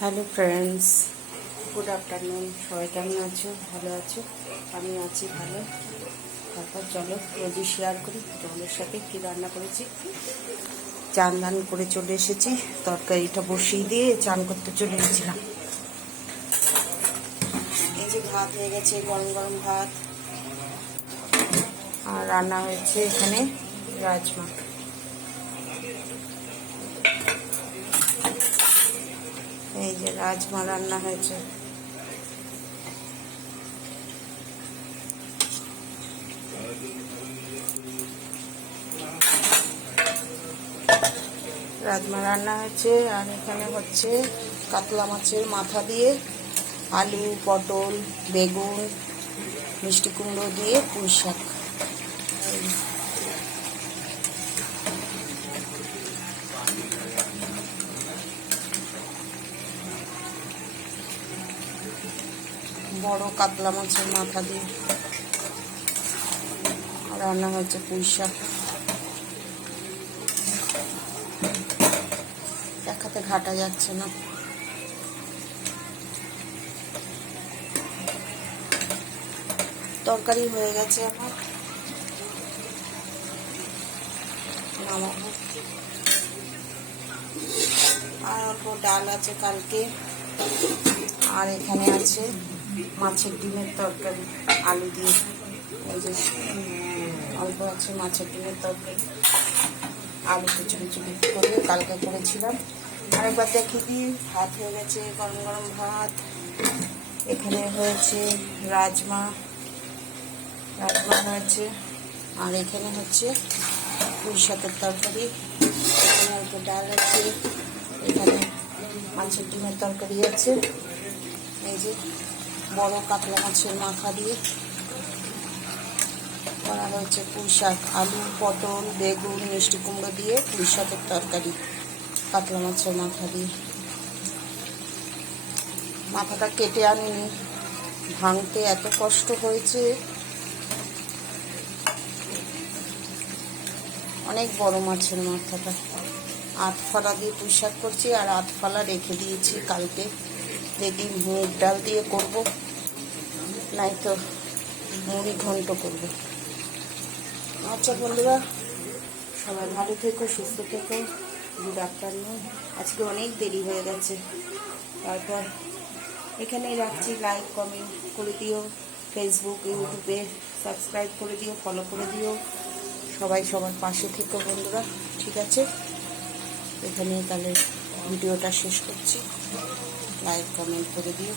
Hello friends, good afternoon. সবাই কেমন আছো? ভালো আছো? আমি আছি ভালো। তারপর চলো রোজই শেয়ার করি তোমাদের সাথে কী রান্না করেছি। চান দান করে চলে এসেছি, তরকারিটা বসিয়ে দিয়ে চান করতে চলে গেছিলাম। এই যে ভাত হয়ে গেছে, গরম গরম ভাত, আর রান্না হয়েছে এখানে রাজমা। এই যে রাজমা রান্না হয়েছে। রাজমা রান্না হয়েছে, আর এখানে হচ্ছে কাতলা মাছের মাথা দিয়ে আলু, পটল, বেগুন, মিষ্টি কুমড়ো দিয়ে পুঁই শাক। বড় কাতলা মাছের মাথা দিয়ে রান্না হয়েছে পুঁই শাক। দেখাতে ঘাটা যাচ্ছে না। তরকারি হয়ে গেছে, আমার নামাবো। আর অল্প ডাল আছে কালকে, আর এখানে আছে মাছের ডিমের তরকারি আলু দিয়ে। এই যে অল্প আছে মাছের ডিমের তরকারি, আলু কুচি কুচি করে কালকে করেছিলাম। আরেকবার দেখে দিই, ভাত হয়ে গেছে, গরম গরম ভাত। এখানে হয়েছে রাজমা হয়েছে, আর এখানে হচ্ছে পুঁই শাকের তরকারি। এখানে অল্প ডাল আছে, এখানে মাছের ডিমের তরকারি আছে। এই যে বড় কাতলা মাছের মাথা দিয়ে করা হয়েছে পুঁই শাক, আলু, পটল, বেগুন, মিষ্টি কুমড়ো দিয়ে পুঁই শাকের তরকারি কাতলা মাছের মাথা দিয়ে। মাথাটা কেটে আনিনি, ভাঙতে এত কষ্ট হয়েছে। অনেক বড় মাছের মাথাটা। 8 ফালা দিয়ে পুঁই শাক করছি, আর 8 ফালা রেখে দিয়েছি কালকে। দেখি মুগ ডাল দিয়ে করব, নয়তো মুড়ি ঘন্ট করব। আচ্ছা বন্ধুরা, সবাই ভালো থেকো, সুস্থ থেকো। Good afternoon. আজকে অনেক দেরি হয়ে গেছে। তারপর এখানেই রাখছি। লাইক কমেন্ট করে দিও, ফেসবুক ইউটিউবে সাবস্ক্রাইব করে দিও, ফলো করে দিও। সবাই সবার পাশে থেকো বন্ধুরা, ঠিক আছে? এখানেই তাহলে ভিডিওটা শেষ করছি। লাইক কমেন্ট করে দিও।